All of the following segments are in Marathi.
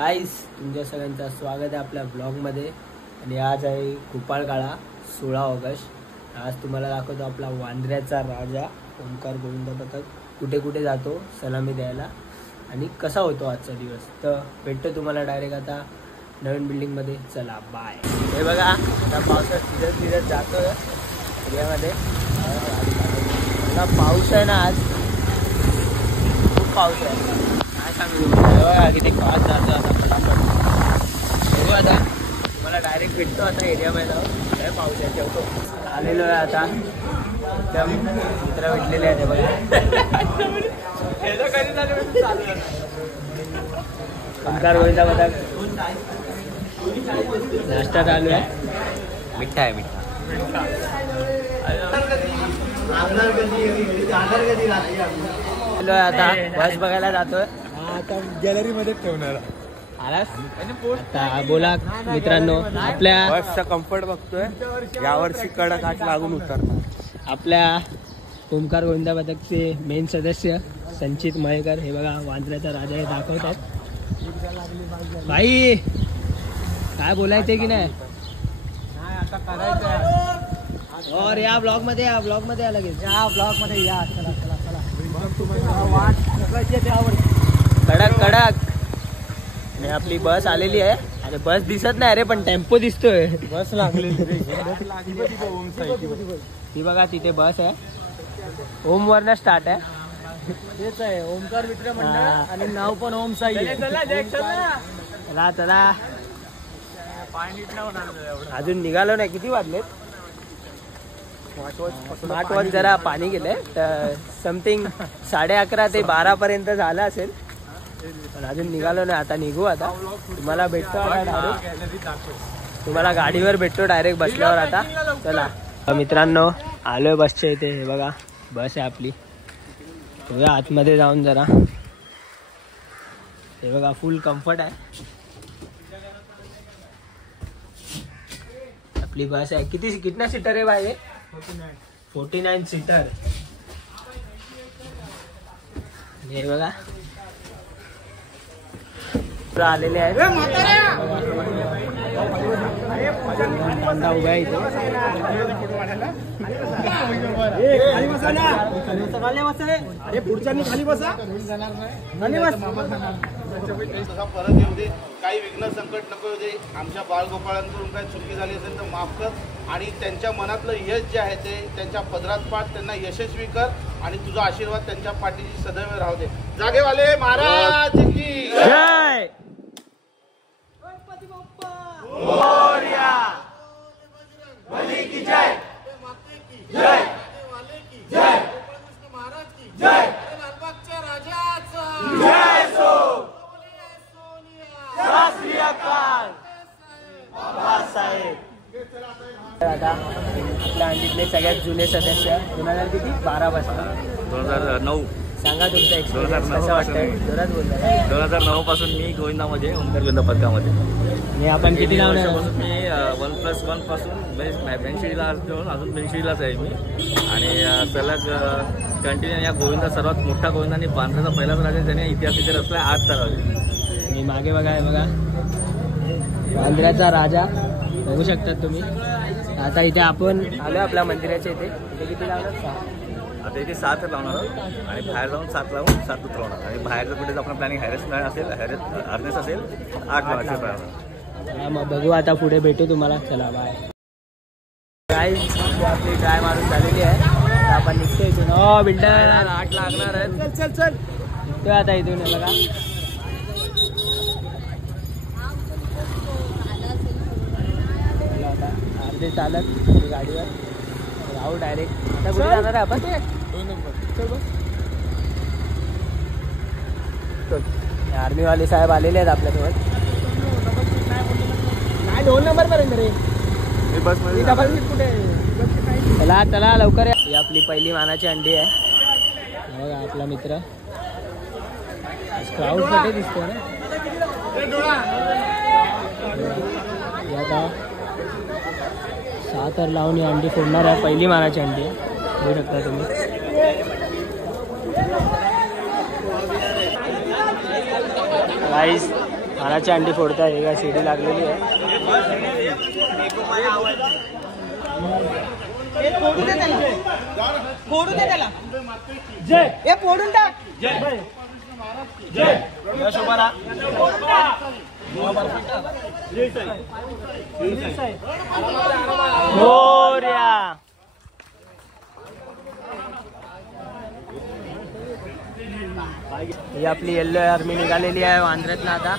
गाईस, तुमच्या सगळ्यांचं स्वागत आहे आपल्या ब्लॉगमध्ये. आणि आज आहे गोपाळकाळा 16 ऑगस्ट. आज तुम्हाला दाखवतो आपला वांद्र्याचा राजा ओमकार गोविंद पथक कुठे कुठे जातो सलामी द्यायला आणि कसा होतो आजचा दिवस. तर भेटतो तुम्हाला डायरेक्ट आता नवीन बिल्डिंगमध्ये. चला बाय. हे बघा आता पावसात तिथं जातो एरियामध्ये. पाऊस आहे ना, आज खूप पाऊस आहे. किती फास्ट जातो आता फटाफट. बघू आता तुम्हाला डायरेक्ट भेटतो आता एरियामध्ये जाऊन. काय पाऊस आहे ठेवतो. आलेलो आहे आता एकदम मित्र भेटलेले आहे बघा. ओमकार गोविंद पथक नाश्ता चालू आहे. मिठ्ठा आहे मिठ्ठा. आता बस बघायला जातोय. आता गॅलरी मध्ये ठेवणार आलास आता. बोला मित्रांनो, आपल्या बसचा कम्फर्ट बघतोय. यावर्षी कडक आठ लागून उतरणार. आपल्या ओमकार गोविंद पथकचे मेन सदस्य संचित मळेकर हे बघा वांद्र्याचा राजा हे दाखवतात. भाई काय बोलायचंय की नाही? आता करायचं. और या ब्लॉग मध्ये या लगेच या ब्लॉग मध्ये या. चला चला चला. कडक कडक. आणि आपली बस आलेली आहे. अरे बस दिसत नाही, अरे पण टेम्पो दिसतोय. बस लागलेली. ती बघा तिथे बस आहे. ओम वरनं स्टार्ट आहे. तेच आहे ओमकार मित्र मंडळ आणि नाव पण ओम साई. चला चला. अजून निघालो नाही. किती वाजलेत? स्मार्ट वॉच जरा पाणी गेले तर समथिंग 11:30 ते 12 पर्यंत झालं असेल. पण अजून निघालो नाही. आता निघू. आता तुम्हाला भेटतो डायरेक्ट. तुम्हाला गाडीवर भेटतो डायरेक्ट बसल्यावर. आता चला मित्रांनो, आलोय बसच्या इथे. हे बघा बस आहे आपली. बघा आतमध्ये जाऊन जरा. हे बघा फुल कम्फर्ट आहे आपली बस आहे. कितना सीटर आहे भाई? 49 सीटर. हे बघा आलेले आहेत. उभा आहे इथे. पुढच्या खाली बसा. परत येऊ दे. काही विघ्न संकट नको येऊ दे. आमच्या बाळगोपाळांकडून काही चुकी झाली असेल तर माफ कर. आणि त्यांच्या मनातलं यश जे आहे ते त्यांच्या पदरात पाठ. त्यांना यशस्वी कर आणि तुझा आशीर्वाद त्यांच्या पाठीशी सदैव राहू दे. जागेवाले महाराज की जय. बली की जय. जय जय महाराज की जय. लालबागच्या राजाचा जय सो. आता आपल्या अंडीतले सगळ्यात जुने सदस्य 2012 पासून 2009. सांगा तुमचा एक्सपिरियन्स कसं वाटतंय? जोरात बोलताय. 2009 पासून मी गोविंदामध्ये ओमकार गोविंद पथकामध्ये. आणि आपण किती लावणार? मी 1+1 पासून बेनशिडीला अजून बेनशिडीलाच आहे मी. आणि सलग कंटिन्यू या गोविंदा सर्वात मोठा गोविंद आणि बांद्राचा पहिलाच राजा ज्याने इतिहास इथे रचला 8 राजा. आणि मागे बघा हे बघा वांद्र्याचा राजा बघू शकतात तुम्ही. आता इथे आपण आलो आपल्या मंदिराच्या इथे. इथे किती लावणार? आता इथे 7 लावणार आहोत आणि बाहेर जाऊन 7 लावून 7 उतरवणार. आणि बाहेर जर कुठे आपलं प्लॅनिंग हार्नेस असेल 8 लावायचे. मग बघू आता पुढे भेटू तुम्हाला. चला बाय. गाईस आपली ड्राय मारून झालेली आहे. आपण निघतो इथून. हो बिल्डर 8 लागणार आहेत. चल चल. निघतोय आता इथून. बघा अर्धे चालत गाडीवर राहू डायरेक्ट. आता कुठे जाणार आहे आपण? 2 नंबर. आर्मीवाले साहेब आलेले आहेत आपल्यासोबत. नाही 2 नंबर पर्यंत रे. बस कुठे? चला चला लवकर. ही आपली पहिली मानाची अंडी आहे. बघा आपला मित्र. क्राऊड कुठे दिसतोय ना. आता 7 लावून ही अंडी फोडणार आहे. पहिली मानाची अंडी आहे. बघू शकता तुम्ही. गाइस नारळाची अंडी फोडताय. हे काय सीडी लागलेली आहे. फोडून टाक. ही आपली येल्लो आर्मी निघालेली आहे वांद्र्यातनं आता.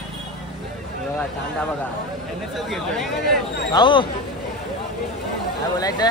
बघा चांदा बघा. भाऊ काय बोलायचं.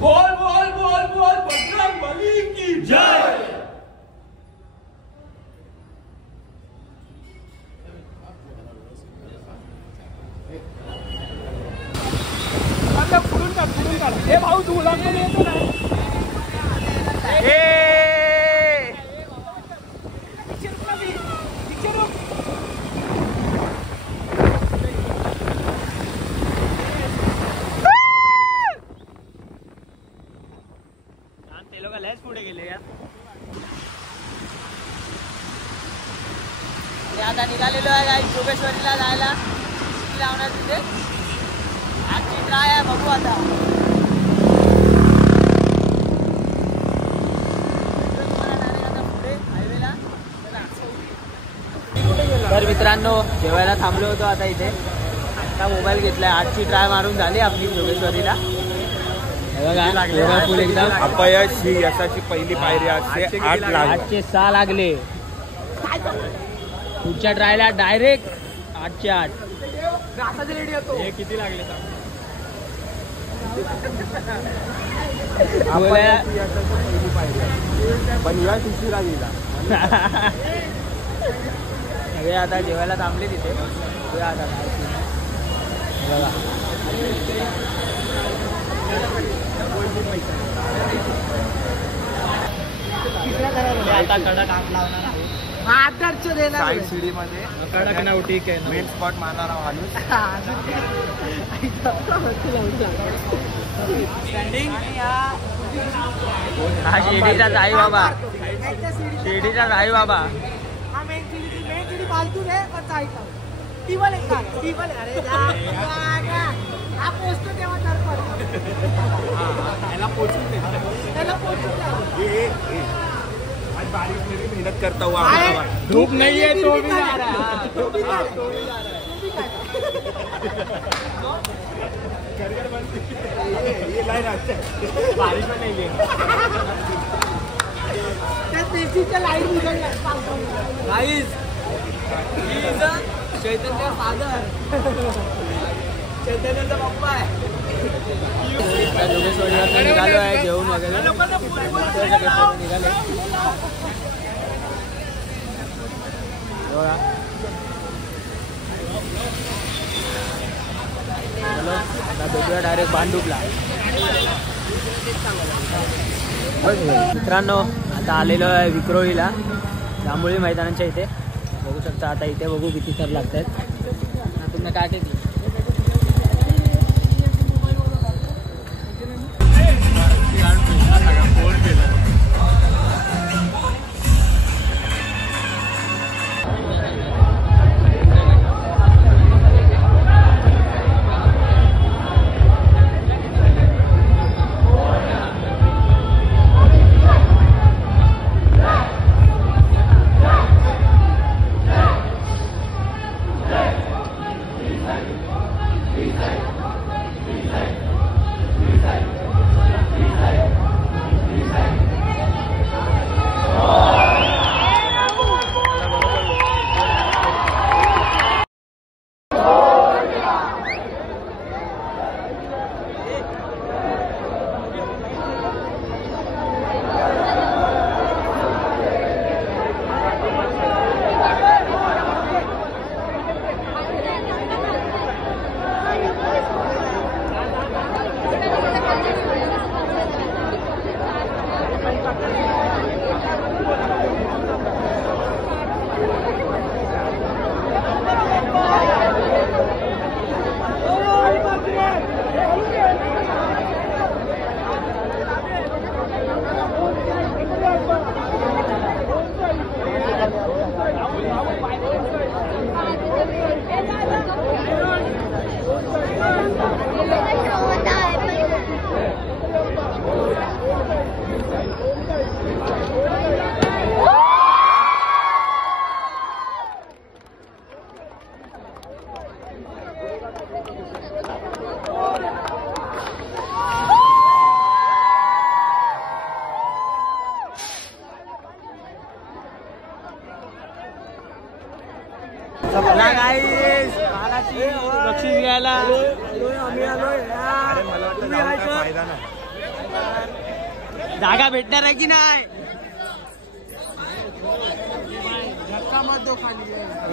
बोल बोल बोल बोल बजरंग बली की जय. फुडून काढ. हे भाऊ तू उलांमध्ये येतो ना. ते लोक लयच पुढे गेले यार. आता निघालेलो आहे गाई जोगेश्वरीला जायला. लावणार तिथे आजची ट्राय आहे. बघू आता. तर मित्रांनो जेवायला थांबलो होतो आता इथे. आता मोबाईल घेतलाय. आजची ट्राय मारून झाली आपली जोगेश्वरीला. अपयश ही यशाची पहिली पायरी असते. 8चे 6 लागले. पुढच्या ट्रायला डायरेक्ट 8चे 8. हे किती लागले पण या उशिरा गेला. सगळे आता जेवायला थांबले तिथे. आता बघा आता कडक आग लावणार आहे. शिडी मध्ये कडक नाव ठीक आहे. मेन स्पॉट मारणारा माणूस. हा शिर्डीचा साई बाबा. शिर्डीचा साई बाबा. मेहनत करता हुआ धूप नहीं है तो भी आ रहा है. ये लाइन अच्छा है. बारिश में नहीं लेगा. चैतन्य फादर. चैतन्याचा पप्पा आहे. जोगेश्वरीवर निघालो आहे जेवून वगैरे. निघाले बघा. चलो आता भेटूया डायरेक्ट भांडूपला. मित्रांनो आता आलेलो आहे विक्रोळीला. जांभुळी मैदानाच्या इथे बघू शकता. आता इथे बघू किती तर लागत आहेत. तुम्ही काय ते गाईस मानाची बक्षीस घ्यायला आम्ही आलोय. मला वाटतं जाऊन काय फायदा नाही. जागा भेटणार आहे की नाही.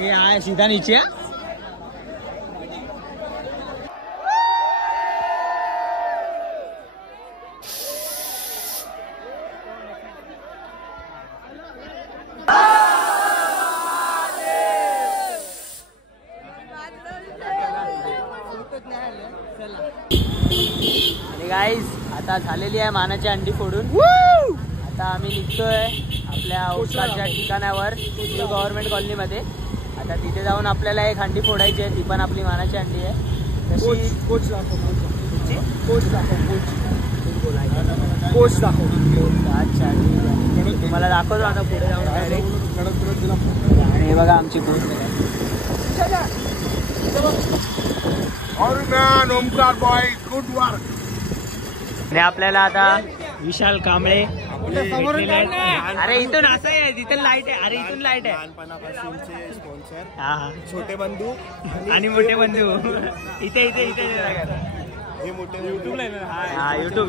हे आहे सीधा नीचे. आणि गाईज आता झालेली आहे मानाची अंडी फोडून. आता आम्ही निघतोय आपल्या ओसाच्या ठिकाणावर गव्हर्नमेंट कॉलनीमध्ये. आता तिथे जाऊन आपल्याला एक अंडी फोडायची आहे. ती पण आपली मानाची अंडी आहे. तशी कोच दाखव. अच्छा ठीक आहे. तुम्हाला दाखवतो आता पुढे जाऊन डायरेक्ट. आणि हे बघा आमची coach. Omkar boy good work. आणि आपल्याला आता विशाल कांबळे. अरे इथून असं आहे, इथून लाईट आहे. अरे इथून लाईट आहे. लहानपणापासूनचे स्पॉन्सर हा छोटे बंधू आणि मोठे बंधू. इथे इथे इथे हे मोठे युट्यूबला आहे ना. हा युट्यूब.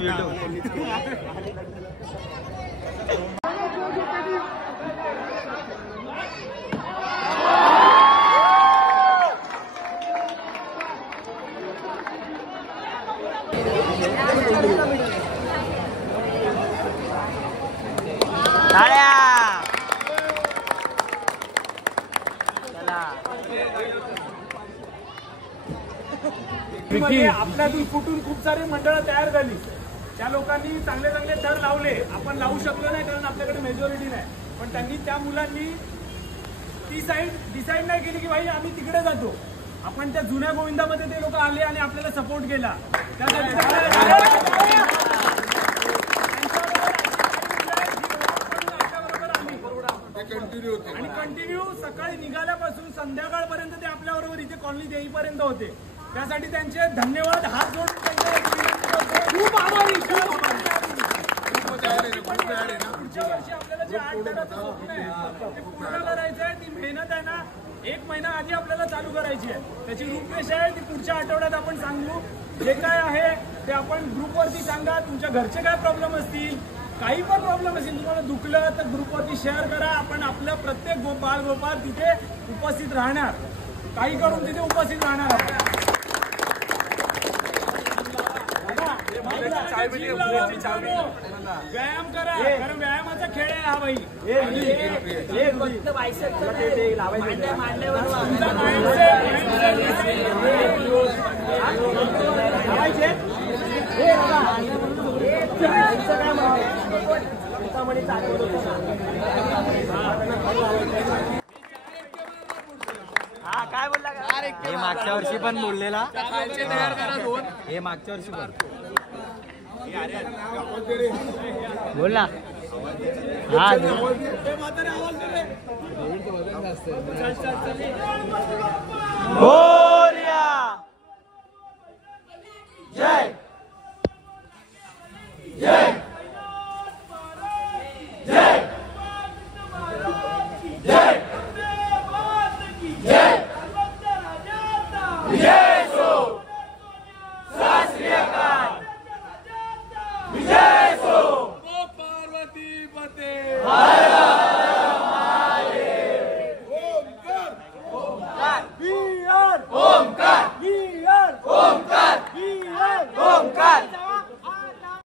आपल्यातून फुटून खूप सारी मंडळं तयार झाली. त्या लोकांनी चांगले चांगले थर लावले. आपण लावू शकलो नाही कारण आपल्याकडे मेजॉरिटी नाही. पण त्यांनी त्या मुलांनी ती साईड डिसाईड नाही केली की भाई आम्ही तिकडे जातो. आपण त्या जुन्या गोविंदामध्ये ते लोक आले आणि आपल्याला सपोर्ट केला. त्यासाठी आणि कंटिन्यू सकाळी निघाल्यापासून संध्याकाळपर्यंत ते आपल्याबरोबर इथे कॉलनीत येईपर्यंत होते. त्यासाठी त्यांचे धन्यवाद. हात जोडून खूप आभारी. पुढच्या वर्षी आपल्याला जे 8 टनाचं स्वप्न आहे ते पूर्ण करायचं आहे. ती मेहनत आहे ना 1 महिना आधी आपल्याला चालू करायची आहे. त्याची रूपरेषा आहे ती पुढच्या आठवड्यात आपण सांगू. जे काय आहे ते आपण ग्रुपवरती सांगा. तुमच्या घरचे काय प्रॉब्लेम असतील, काही पण प्रॉब्लेम असेल, तुम्हाला दुखलं तर ग्रुपवरती शेअर करा. आपण आपलं प्रत्येक बालगोपाळ तिथे उपस्थित राहणार. काही करून तिथे उपस्थित राहणार. व्यायाम करा कारण व्यायामाचा खेळ आहे हा भाई. हा काय बोलला. हे मागच्या वर्षी पण बोललेला. हे मागच्या वर्षी पण बोल ना. हा हो